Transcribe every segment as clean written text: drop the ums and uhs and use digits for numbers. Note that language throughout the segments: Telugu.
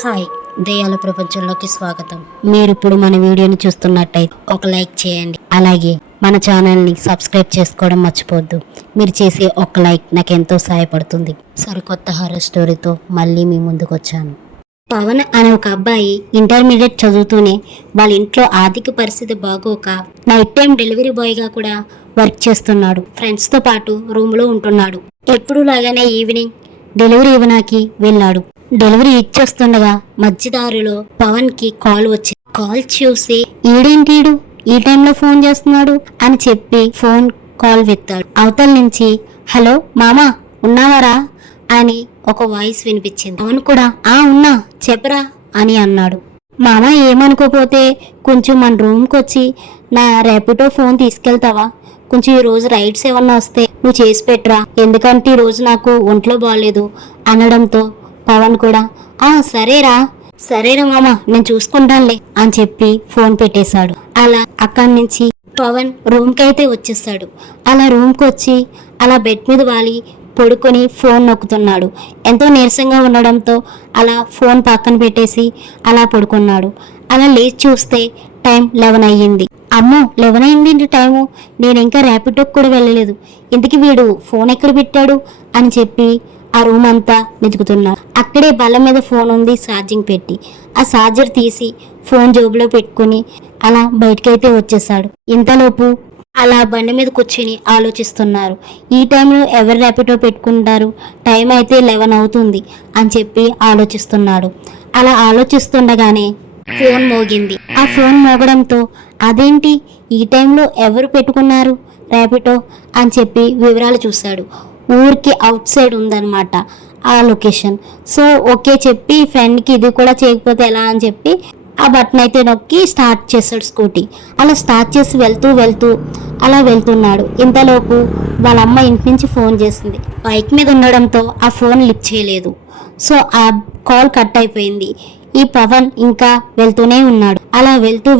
హాయ్, దయ్యాల ప్రపంచంలోకి స్వాగతం. మీరు ఇప్పుడు మన వీడియోని చూస్తున్నట్టయితే ఒక లైక్ చేయండి. అలాగే మన ఛానల్ని సబ్స్క్రైబ్ చేసుకోవడం మర్చిపోవద్దు. మీరు చేసే ఒక లైక్ నాకు ఎంతో సహాయపడుతుంది. సరికొత్త హారర్ స్టోరీతో మళ్ళీ మీ ముందుకు వచ్చాను. పవన్ అనే ఒక అబ్బాయి ఇంటర్మీడియట్ చదువుతూనే వాళ్ళ ఇంట్లో ఆర్థిక పరిస్థితి బాగోక నైట్ టైం డెలివరీ బాయ్గా కూడా వర్క్ చేస్తున్నాడు. ఫ్రెండ్స్తో పాటు రూమ్లో ఉంటున్నాడు. ఎప్పుడు లాగానే ఈవినింగ్ డెలివరీ ఇవ్వడానికి వెళ్ళాడు. డెలివరీ ఇచ్చేస్తుండగా మధ్యదారిలో పవన్ కి కాల్ వచ్చింది. కాల్ చూసి ఈడేంటీడు ఈ టైంలో ఫోన్ చేస్తున్నాడు అని చెప్పి ఫోన్ కాల్ ఎత్తాడు. అవతల నుంచి హలో మామా ఉన్నావారా అని ఒక వాయిస్ వినిపించింది. పవన్ కూడా ఉన్నా చెప్పరా అని అన్నాడు. మామ ఏమనుకోపోతే కొంచెం మన రూమ్కి వచ్చి నా ర్యాపిడో ఫోన్ తీసుకెళ్తావా? కొంచెం ఈ రోజు రైడ్స్ ఏమన్నా వస్తే నువ్వు చేసి పెట్టరా, ఎందుకంటే ఈ రోజు నాకు ఒంట్లో బాగాలేదు అనడంతో పవన్ కూడా సరేరా మామ నేను చూసుకుంటానులే అని చెప్పి ఫోన్ పెట్టేశాడు. అలా అక్కడి నుంచి పవన్ రూమ్కి అయితే వచ్చేసాడు. అలా రూమ్కి వచ్చి అలా బెడ్ మీద వాలి పడుకొని ఫోన్ నొక్కుతున్నాడు. ఎంతో నీరసంగా ఉండడంతో అలా ఫోన్ పక్కన పెట్టేసి అలా పడుకున్నాడు. అలా లేచి చూస్తే టైం 11 అయ్యింది. అమ్మో 11 అయింది టైము, నేను ఇంకా ర్యాపిడోకి కూడా వెళ్ళలేదు, ఇంతకీ వీడు ఫోన్ ఎక్కడ పెట్టాడు అని చెప్పి ఆ రూమ్ అంతా వెతుకుతున్నారు. అక్కడే బల్ల మీద ఫోన్ ఉంది ఛార్జింగ్ పెట్టి. ఆ ఛార్జర్ తీసి ఫోన్ జోబులో పెట్టుకుని అలా బయటకైతే వచ్చేసాడు. ఇంతలోపు అలా బండి మీద కూర్చుని ఆలోచిస్తున్నారు. ఈ టైంలో ఎవరు ర్యాపిడో పెట్టుకుంటారు, టైం అయితే 11 అవుతుంది అని చెప్పి ఆలోచిస్తున్నాడు. అలా ఆలోచిస్తుండగానే ఫోన్ మోగింది. ఆ ఫోన్ మోగడంతో అదేంటి ఈ టైంలో ఎవరు పెట్టుకున్నారు ర్యాపిడో అని చెప్పి వివరాలు చూశాడు. ఊరికి అవుట్ సైడ్ ఉందన్నమాట ఆ లొకేషన్. సో ఓకే చెప్పి ఫ్రెండ్కి ఇది కూడా చేయకపోతే ఎలా అని చెప్పి ఆ బటన్ అయితే నొక్కి స్టార్ట్ చేశాడు స్కూటీ. అలా స్టార్ట్ చేసి వెళ్తూ అలా వెళ్తున్నాడు. ఇంతలోపు వాళ్ళ అమ్మ ఇంటి నుంచి ఫోన్ చేసింది. బైక్ మీద ఉండడంతో ఆ ఫోన్ లిఫ్ట్ చేయలేదు. సో ఆ కాల్ కట్ అయిపోయింది. ఈ పవన్ ఇంకా వెళ్తూనే ఉన్నాడు. అలా వెళ్తూ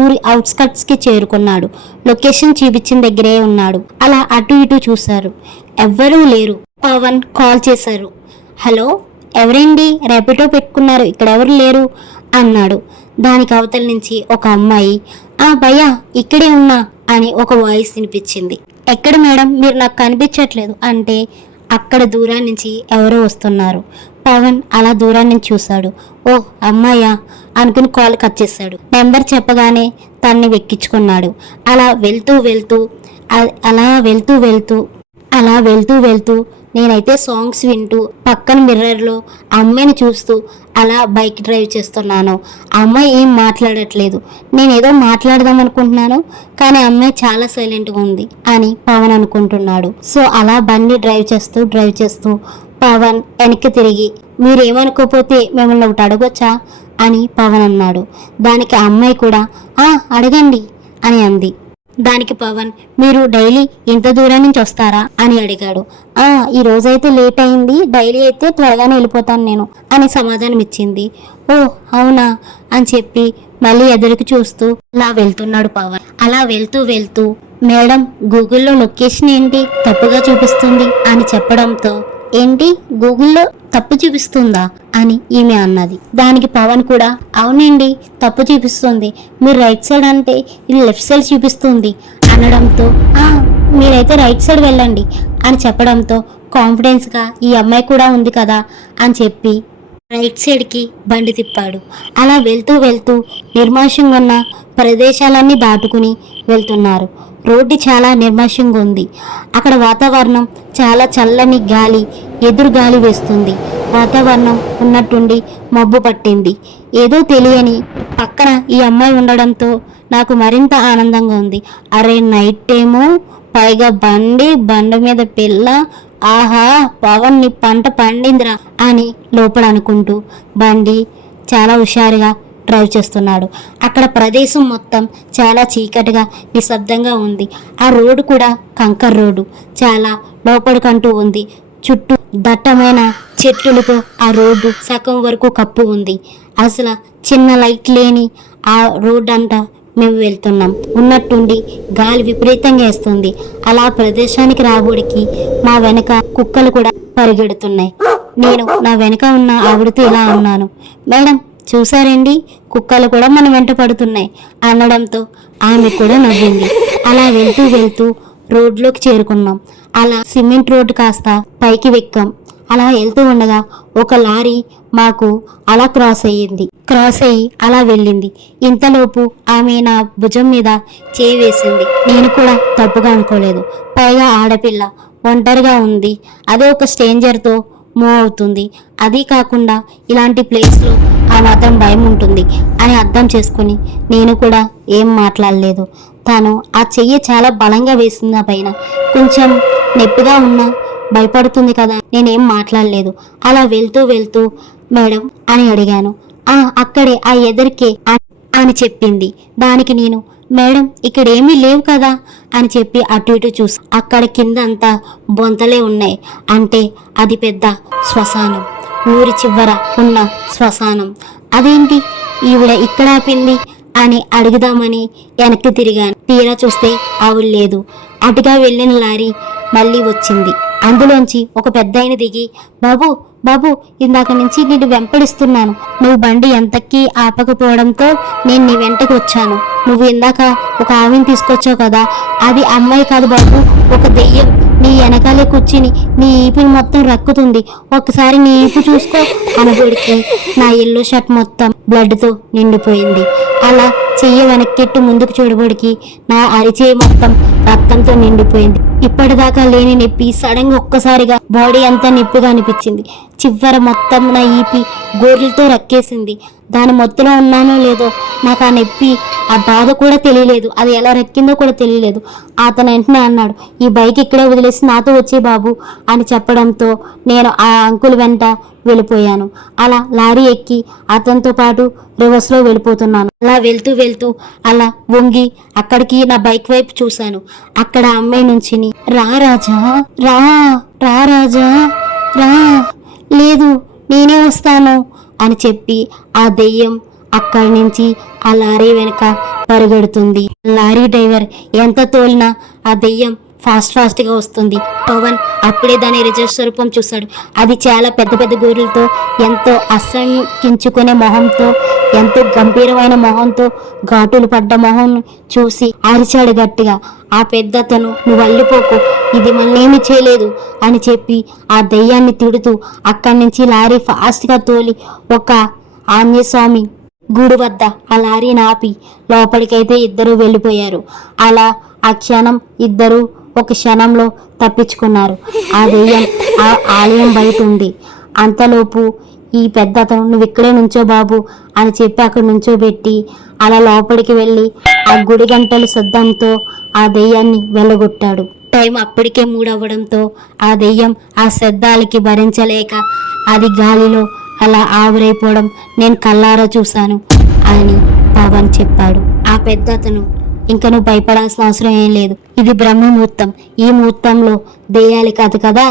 ఊరి అవుట్స్కట్స్ కి చేరుకున్నాడు. లొకేషన్ చూపించిన దగ్గరే ఉన్నాడు. అలా అటు ఇటు చూశారు, ఎవ్వరూ లేరు. పవన్ కాల్ చేశారు. హలో ఎవరండి, ర్యాపిడో పెట్టుకున్నారు, ఇక్కడ ఎవరు లేరు అన్నాడు. దానికి అవతల నుంచి ఒక అమ్మాయి భయ్యా ఇక్కడే ఉన్నా అని ఒక వాయిస్ వినిపించింది. ఎక్కడ మేడం, మీరు నాకు కనిపించట్లేదు అంటే అక్కడ దూరం నుంచి ఎవరో వస్తున్నారు. పవన్ అలా దూరం నుంచి చూశాడు. ఓ అమ్మాయ్యా అనుకుని కాల్ కట్ చేశాడు. నెంబర్ చెప్పగానే తన్ని వెక్కించుకున్నాడు. అలా వెళ్తూ నేనైతే సాంగ్స్ వింటూ పక్కన మిర్రర్లో అమ్మాయిని చూస్తూ అలా బైక్ డ్రైవ్ చేస్తున్నాను. అమ్మాయి ఏం మాట్లాడట్లేదు, నేనేదో మాట్లాడదాం అనుకుంటున్నాను కానీ అమ్మాయి చాలా సైలెంట్గా ఉంది అని పవన్ అనుకుంటున్నాడు. సో అలా బండి డ్రైవ్ చేస్తూ పవన్ వెనక్కి తిరిగి మీరేమనుకోపోతే మిమ్మల్ని ఒకటి అడగొచ్చా అని పవన్ అన్నాడు. దానికి ఆ అమ్మాయి కూడా అడగండి అని అంది. దానికి పవన్ మీరు డైలీ ఇంత దూరం నుంచి వస్తారా అని అడిగాడు. ఈ రోజైతే లేట్ అయింది, డైలీ అయితే త్వరగానే వెళ్ళిపోతాను నేను అని సమాధానం ఇచ్చింది. ఓ అవునా అని చెప్పి మళ్ళీ ఎదురుకు చూస్తూ అలా వెళ్తున్నాడు పవన్. అలా వెళ్తూ మేడం గూగుల్లో లొకేషన్ ఏంటి తప్పుగా చూపిస్తుంది అని చెప్పడంతో ఏంటి గూగుల్లో తప్పు చూపిస్తుందా అని ఈమె అన్నది. దానికి పవన్ కూడా అవునండి తప్పు చూపిస్తుంది, మీరు రైట్ సైడ్ అంటే ఇది లెఫ్ట్ సైడ్ చూపిస్తుంది అనడంతో మీరైతే రైట్ సైడ్ వెళ్ళండి అని చెప్పడంతో కాన్ఫిడెన్స్గా ఈ అమ్మాయి కూడా ఉంది కదా అని చెప్పి రైట్ సైడ్కి బండి తిప్పాడు. అలా వెళ్తూ నిర్మానుష్యంగా ఉన్న ప్రదేశాలన్నీ దాటుకుని వెళ్తున్నారు. రోడ్డు చాలా నిర్మానుష్యంగా ఉంది. అక్కడ వాతావరణం చాలా చల్లని గాలి, ఎదురు గాలి వేస్తుంది. వాతావరణం ఉన్నట్టుండి మబ్బు పట్టింది. ఏదో తెలియని పక్కన ఈ అమ్మాయి ఉండడంతో నాకు మరింత ఆనందంగా ఉంది. అరే నైట్ టైము పైగా బండి మీద పిల్ల, ఆహా పవన్ నీ పంట పండిందిరా అని లోపల అనుకుంటూ బండి చాలా హుషారుగా డ్రైవ్ చేస్తున్నాడు. అక్కడ ప్రదేశం మొత్తం చాలా చీకటిగా నిశ్శబ్దంగా ఉంది. ఆ రోడ్డు కూడా కంకర్ రోడ్డు, చాలా లోపలికంటూ ఉంది. చుట్టూ దట్టమైన చెట్లతో ఆ రోడ్డు సగం వరకు కప్పు ఉంది. అసలు చిన్న లైట్ లేని ఆ రోడ్డు అంతా మేము వెళ్తున్నాం. ఉన్నట్టుండి గాలి విపరీతంగా వేస్తుంది. అలా ప్రదేశానికి రాబోడికి మా వెనక కుక్కలు కూడా పరిగెడుతున్నాయి. నేను నా వెనక ఉన్న ఆవిడతో ఇలా అన్నాను, మేడం చూసారండి, కుక్కలు కూడా మన వెంట పడుతున్నాయి అనడంతో ఆమె కూడా నవ్వింది. అలా వెళ్తూ వెళ్తూ రోడ్లోకి చేరుకున్నాం. అలా సిమెంట్ రోడ్డు కాస్త పైకి వెక్కాం. అలా వెళ్తూ ఉండగా ఒక లారీ మాకు అలా క్రాస్ అయ్యి అలా వెళ్ళింది. ఇంతలోపు ఆమె నా భుజం మీద చేయి వేసింది. నేను కూడా తప్పుగా అనుకోలేదు. పైగా ఆడపిల్ల ఒంటరిగా ఉంది, అదే ఒక స్ట్రేంజర్తో మూవ్ అవుతుంది, అది కాకుండా ఇలాంటి ప్లేస్లో ఆ మాత్రం భయం ఉంటుంది అని అర్థం చేసుకుని నేను కూడా ఏం మాట్లాడలేదు. తను ఆ చెయ్యి చాలా బలంగా వేసింది నా పైన. కొంచెం నొప్పిగా ఉన్నా భయపడుతుంది కదా, నేనేం మాట్లాడలేదు. అలా వెళ్తూ వెళ్తూ మేడం అని అడిగాను. అక్కడే ఆ ఎదురికే అని చెప్పింది. దానికి నేను మేడం ఇక్కడ ఏమీ లేవు కదా అని చెప్పి అటు ఇటు చూసి అక్కడ కింద అంతా బొంతలే ఉన్నాయి. అంటే అది పెద్ద శ్మశానం, ఊరి చివర ఉన్న శ్మశానం. అదేంటి ఈవిడ ఇక్కడ ఆపింది అని అడుగుదామని వెనక్కి తిరిగాను. తీరా చూస్తే ఆవిడ లేదు. అటుగా వెళ్ళిన లారీ మళ్ళీ వచ్చింది. అందులోంచి ఒక పెద్దాయన దిగి, బాబు బాబు ఇందాక నుంచి నేను వెంపడిస్తున్నాను, నువ్వు బండి ఎంతకీ ఆపకపోవడంతో నేను నీ వెంటకు వచ్చాను. నువ్వు ఇందాక ఒక ఆవిని తీసుకొచ్చావు కదా, అది అమ్మాయి కాదు బాబు, ఒక దెయ్యం నీ వెనకాలే కూర్చుని నీ ఈపిని మొత్తం రక్కుతుంది, ఒకసారి నీ ఈపు చూసుకో అనబడికి నా ఎల్లో షర్ట్ మొత్తం బ్లడ్తో నిండిపోయింది. అలా చెయ్యి వెనక్కెట్టు ముందుకు చూడబడికి నా అరిచేయి మొత్తం రక్తంతో నిండిపోయింది. ఇప్పటిదాకా లేని నొప్పి సడన్ గా ఒక్కసారిగా బాడీ అంతా నొప్పిగా అనిపించింది. చివర మొత్తం నా ఈపి గోర్లతో రక్కేసింది. దాని మొత్తంలో ఉన్నానో లేదో నాకు ఆ నొప్పి, ఆ బాధ కూడా తెలియలేదు, అది ఎలా రక్కిందో కూడా తెలియలేదు. అతను వెంటనే అన్నాడు, ఈ బైక్ ఇక్కడే వదిలేసి నాతో వచ్చే బాబు అని చెప్పడంతో నేను ఆ అంకుల్ వెంట వెళ్ళిపోయాను. అలా లారీ ఎక్కి అతనితో పాటు రివర్స్లో వెళ్ళిపోతున్నాను. అలా వెళ్తూ వెళ్తూ అలా వంగి అక్కడికి నా బైక్ వైపు చూశాను. అక్కడ అమ్మాయి నుంచిని, రా రాజా రా, రా రాజా రా, లేదు నేనే వస్తాను అని చెప్పి ఆ దెయ్యం అక్కడి నుంచి ఆ లారీ వెనక పరిగెడుతుంది. లారీ డ్రైవర్ ఎంత తోలినా ఆ దెయ్యం ఫాస్ట్ గా వస్తుంది. పవన్ అప్పుడే దాని నిజ స్వరూపం చూశాడు. అది చాలా పెద్ద పెద్ద గోరులతో, ఎంతో అసంకించుకునే మొహంతో, ఎంతో గంభీరమైన మొహంతో, ఘాటులు పడ్డ మొహం చూసి అరిచాడు గట్టిగా. ఆ పెద్దతను, నువ్వు అల్లిపోకు, ఇది మనల్నేమి చేయలేదు అని చెప్పి ఆ దెయ్యాన్ని తిడుతూ అక్కడి నుంచి లారీ ఫాస్ట్గా తోలి ఒక ఆంజనేయ స్వామి గుడి వద్ద ఆ లారీని ఆపి లోపలికైతే ఇద్దరు వెళ్ళిపోయారు. అలా ఆ క్షణం ఇద్దరు ఒక క్షణంలో తప్పించుకున్నారు. ఆ దెయ్యం ఆ ఆలయం బయట ఉంది. అంతలోపు ఈ పెద్దతను, నువ్వు ఇక్కడే నుంచో బాబు అని చెప్పి అక్కడ నుంచోబెట్టి అలా లోపలికి వెళ్ళి ఆ గుడి గంటలు శబ్దంతో ఆ దెయ్యాన్ని వెళ్ళగొట్టాడు. టైం అప్పటికే 3 అవ్వడంతో ఆ దెయ్యం ఆ శబ్దాలకి భరించలేక అది గాలిలో అలా ఆవిరైపోవడం నేను కళ్ళారా చూశాను అని పవన్ చెప్పాడు. ఆ పెద్దతను, ఇంకా నువ్వు భయపడాల్సిన అవసరం ఏం లేదు, ఇది బ్రహ్మ ముహూర్తం, ఈ ముహూర్తంలో దెయ్యాలి కాదు కదా,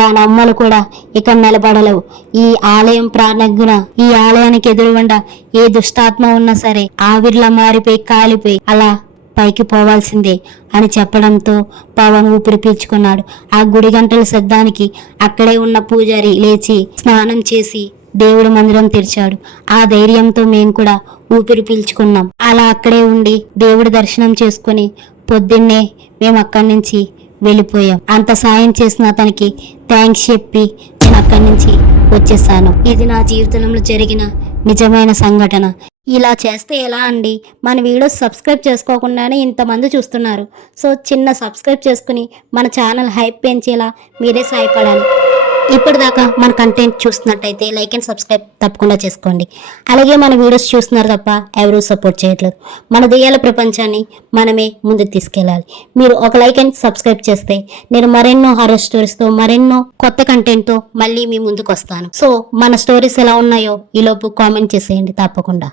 దాని అమ్మలు కూడా ఇక్కడ నిలబడలేవు. ఈ ఆలయం ప్రాణజ్ఞ, ఈ ఆలయానికి ఎదురుగుండా ఏ దుష్టాత్మ ఉన్నా సరే ఆవిర్లా మారిపోయి కాలిపోయి అలా పైకి పోవాల్సిందే అని చెప్పడంతో పవన్ ఊపిరి పీల్చుకున్నాడు. ఆ గుడి గంటల శబ్దానికి అక్కడే ఉన్న పూజారి లేచి స్నానం చేసి దేవుడి మందిరం తెరిచాడు. ఆ ధైర్యంతో మేము కూడా ఊపిరి పీల్చుకున్నాం. అలా అక్కడే ఉండి దేవుడి దర్శనం చేసుకుని పొద్దున్నే మేము అక్కడి నుంచి వెళ్ళిపోయాం. అంత సాయం చేసిన అతనికి థ్యాంక్స్ చెప్పి నేను అక్కడి నుంచి వచ్చేసాను. ఇది నా జీవితంలో జరిగిన నిజమైన సంఘటన. ఇలా చేస్తే ఎలా అండి, మన వీడియోస్ సబ్స్క్రైబ్ చేసుకోకుండానే ఇంతమంది చూస్తున్నారు. సో చిన్న సబ్స్క్రైబ్ చేసుకుని మన ఛానల్ హైప్ పెంచేలా మీరే సహాయపడాలి. ఇప్పటిదాకా మన కంటెంట్ చూస్తున్నట్టయితే లైక్ అండ్ సబ్స్క్రైబ్ తప్పకుండా చేసుకోండి. అలాగే మన వీడియోస్ చూస్తున్నారు తప్ప ఎవరూ సపోర్ట్ చేయట్లేదు. మన దెయ్యాల ప్రపంచాన్ని మనమే ముందుకు తీసుకెళ్ళాలి. మీరు ఒక లైక్ అండ్ సబ్స్క్రైబ్ చేస్తే నేను మరెన్నో హారర్ స్టోరీస్తో, మరెన్నో కొత్త కంటెంట్తో మళ్ళీ మీ ముందుకు వస్తాను. సో మన స్టోరీస్ ఎలా ఉన్నాయో ఈలోపు కామెంట్ చేసేయండి తప్పకుండా.